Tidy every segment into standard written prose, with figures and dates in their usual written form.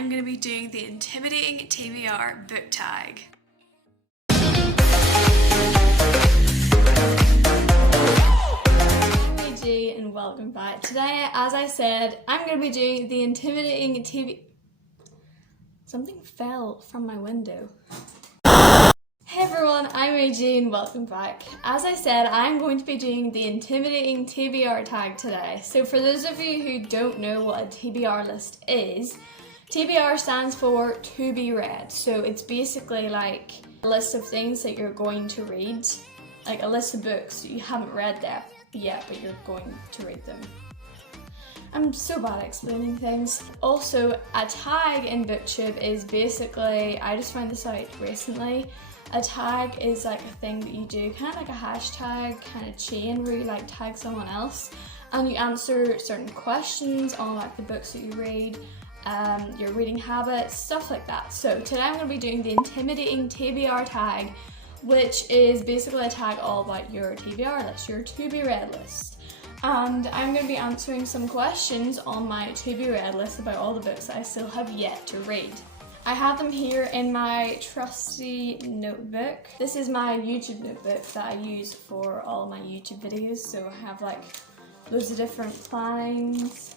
I'm going to be doing the Intimidating Tbr book tag. Hey G, and welcome back. Today, as I said, I'm going to be doing the Intimidating Tbr... Something fell from my window. Hey everyone, I'm AG and welcome back. As I said, I'm going to be doing the Intimidating Tbr Tag today. So for those of you who don't know what a TBR list is, TBR stands for to be read. So it's basically like a list of things that you're going to read, like a list of books you haven't read yet, but you're going to read them. I'm so bad at explaining things. Also, a tag in booktube is basically, I just found this out recently, a tag is like a thing that you do, kind of like a hashtag kind of chain where you like tag someone else and you answer certain questions on like the books that you read, your reading habits, stuff like that. So today I'm going to be doing the Intimidating Tbr Tag, which is basically a tag all about your TBR list, your to be read list. And I'm going to be answering some questions on my to be read list about all the books that I still have yet to read. I have them here in my trusty notebook. This is my YouTube notebook that I use for all my YouTube videos. So I have like loads of different plannings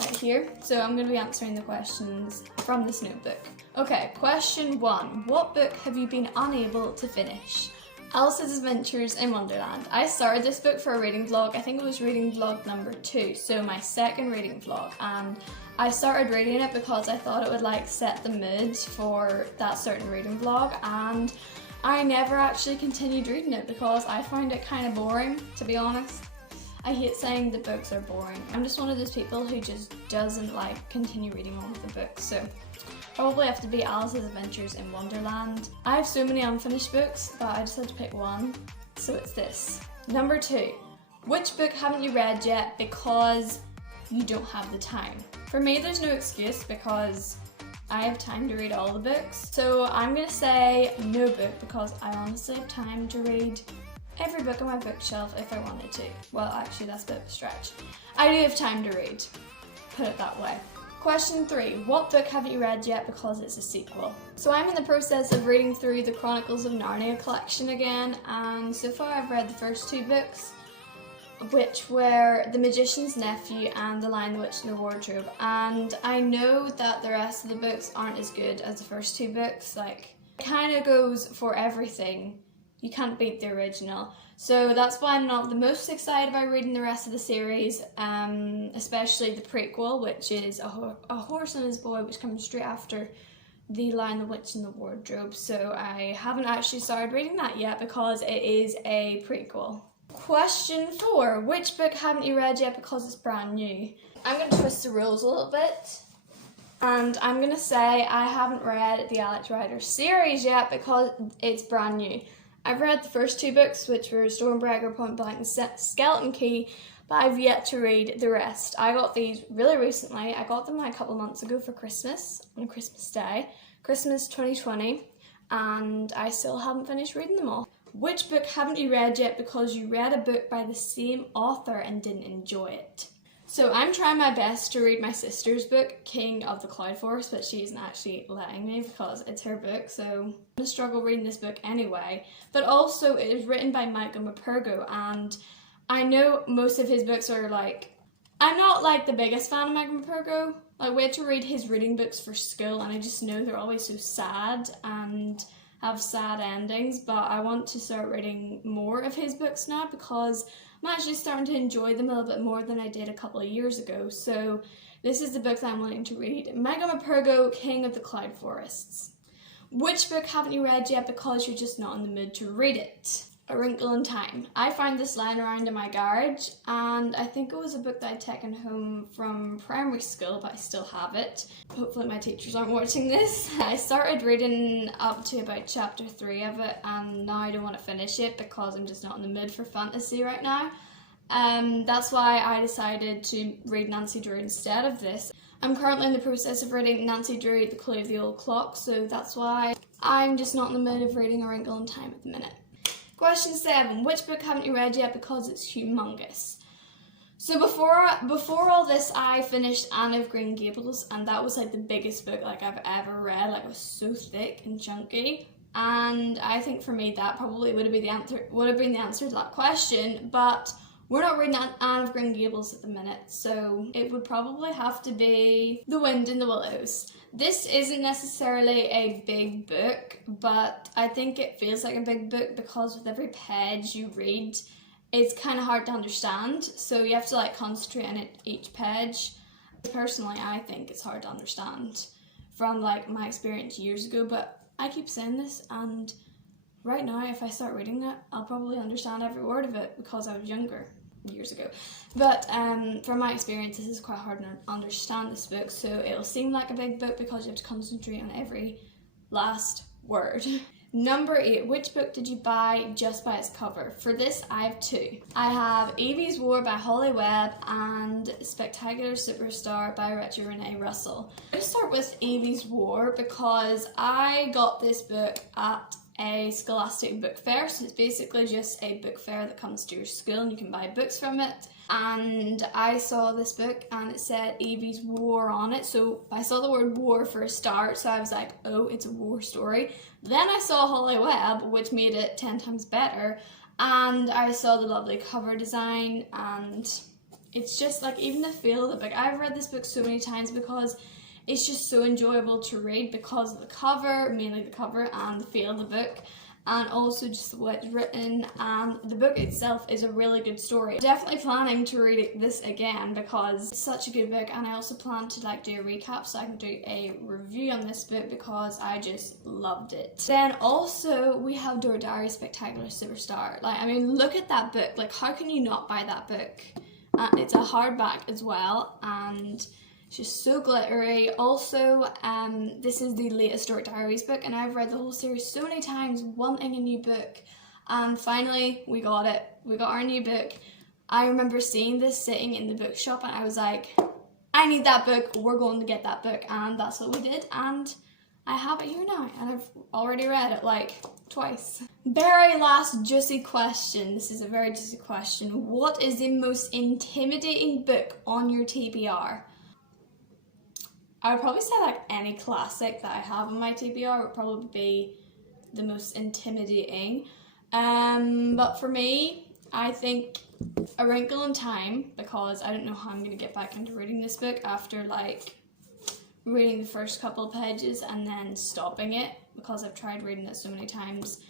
right here. So I'm going to be answering the questions from this notebook. Okay, question 1. What book have you been unable to finish? Alice's Adventures in Wonderland. I started this book for a reading vlog. I think it was reading vlog number 2, so my second reading vlog, and I started reading it because I thought it would like set the mood for that certain reading vlog, and I never actually continued reading it because I found it kind of boring, to be honest. I hate saying that books are boring. I'm just one of those people who just doesn't like continue reading all of the books, so probably have to be Alice's Adventures in Wonderland. I have so many unfinished books, but I just had to pick one, so it's this. Number 2, which book haven't you read yet because you don't have the time? For me, there's no excuse because I have time to read all the books. So I'm gonna say no book because I honestly have time to read every book on my bookshelf if I wanted to. Well, actually that's a bit of a stretch. I do have time to read, put it that way. Question 3, what book haven't you read yet because it's a sequel? So I'm in the process of reading through the Chronicles of Narnia collection again, and so far I've read the first 2 books, which were The Magician's Nephew and The Lion, the Witch and the Wardrobe, and I know that the rest of the books aren't as good as the first 2 books. Like, it kind of goes for everything. You can't beat the original. So that's why I'm not the most excited about reading the rest of the series, especially the prequel, which is A Horse and His Boy, which comes straight after The Lion, the Witch and the Wardrobe. So I haven't actually started reading that yet because it is a prequel. Question 4, which book haven't you read yet because it's brand new? I'm going to twist the rules a little bit. And I'm going to say I haven't read the Alex Rider series yet because it's brand new. I've read the first 2 books, which were Stormbreaker, Point Blank and Skeleton Key, but I've yet to read the rest. I got these really recently. I got them like a couple months ago for Christmas, on Christmas Day, Christmas 2020, and I still haven't finished reading them all. Which book haven't you read yet because you read a book by the same author and didn't enjoy it? So I'm trying my best to read my sister's book, King of the Cloud Forest, but she isn't actually letting me because it's her book, so I'm gonna struggle reading this book anyway. But also it is written by Michael Mapergo, and I know most of his books are like, I'm not like the biggest fan of Michael Mapergo. Like, we had to read his reading books for school and I just know they're always so sad and have sad endings, but I want to start reading more of his books now because I'm actually starting to enjoy them a little bit more than I did a couple of years ago. So this is the book that I'm wanting to read. Michael Mapergo, King of the Cloud Forests. Which book haven't you read yet because you're just not in the mood to read it? A Wrinkle in Time. I found this lying around in my garage, and I think it was a book that I'd taken home from primary school, but I still have it. Hopefully my teachers aren't watching this. I started reading up to about chapter 3 of it, and now I don't want to finish it because I'm just not in the mood for fantasy right now. That's why I decided to read Nancy Drew instead of this. I'm currently in the process of reading Nancy Drew, The Clue of the Old Clock, so that's why I'm just not in the mood of reading A Wrinkle in Time at the minute. Question 7, which book haven't you read yet because it's humongous? So before all this, I finished Anne of Green Gables, and that was like the biggest book like I've ever read. Like, it was so thick and chunky, and I think for me that probably would have been the answer to that question. But we're not reading Anne of Green Gables at the minute, so it would probably have to be The Wind in the Willows. This isn't necessarily a big book, but I think it feels like a big book because with every page you read, it's kind of hard to understand, so you have to like concentrate on it each page. Personally, I think it's hard to understand from like my experience years ago, but I keep saying this, and right now if I start reading it, I'll probably understand every word of it because I was younger years ago. But from my experience, this is quite hard to understand this book, so it'll seem like a big book because you have to concentrate on every last word. Number 8, which book did you buy just by its cover? For this, I have 2. I have Evie's War by Holly Webb and Spectacular Superstar by Rachel Renee Russell. I'm going to start with Evie's War because I got this book at a Scholastic book fair, so it's basically just a book fair that comes to your school and you can buy books from it. And I saw this book and it said Evie's War on it, so I saw the word war for a start, so I was like, oh, it's a war story. Then I saw Holly Webb, which made it 10 times better, and I saw the lovely cover design, and it's just like, even the feel of the book. I've read this book so many times because it's just so enjoyable to read because of the cover, mainly the cover, and the feel of the book, and also just the way it's written, and the book itself is a really good story. I'm definitely planning to read this again because it's such a good book, and I also plan to like do a recap so I can do a review on this book because I just loved it. Then also we have Door Diary Spectacular Superstar. Like, I mean, look at that book. Like, how can you not buy that book? It's a hardback as well, and it's just so glittery. Also, this is the latest Door Diaries book, and I've read the whole series so many times wanting a new book, and finally we got it. We got our new book. I remember seeing this sitting in the bookshop and I was like, I need that book, we're going to get that book, and that's what we did, and I have it here now, and I've already read it like twice. Very last juicy question. This is a very juicy question. What is the most intimidating book on your TBR? I would probably say like any classic that I have on my TBR would probably be the most intimidating. But for me, I think A Wrinkle in Time, because I don't know how I'm going to get back into reading this book after like reading the first couple of pages and then stopping it because I've tried reading it so many times.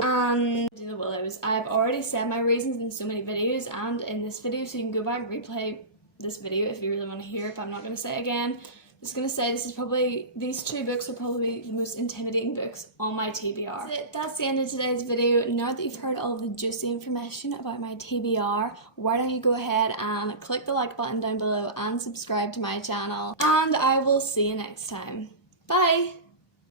And in the Willows, I've already said my reasons in so many videos and in this video, so you can go back and replay this video if you really want to hear it, but I'm not going to say it again. I'm just going to say these 2 books are probably the most intimidating books on my TBR. That's the end of today's video. Now that you've heard all the juicy information about my TBR, why don't you go ahead and click the like button down below and subscribe to my channel. And I will see you next time. Bye!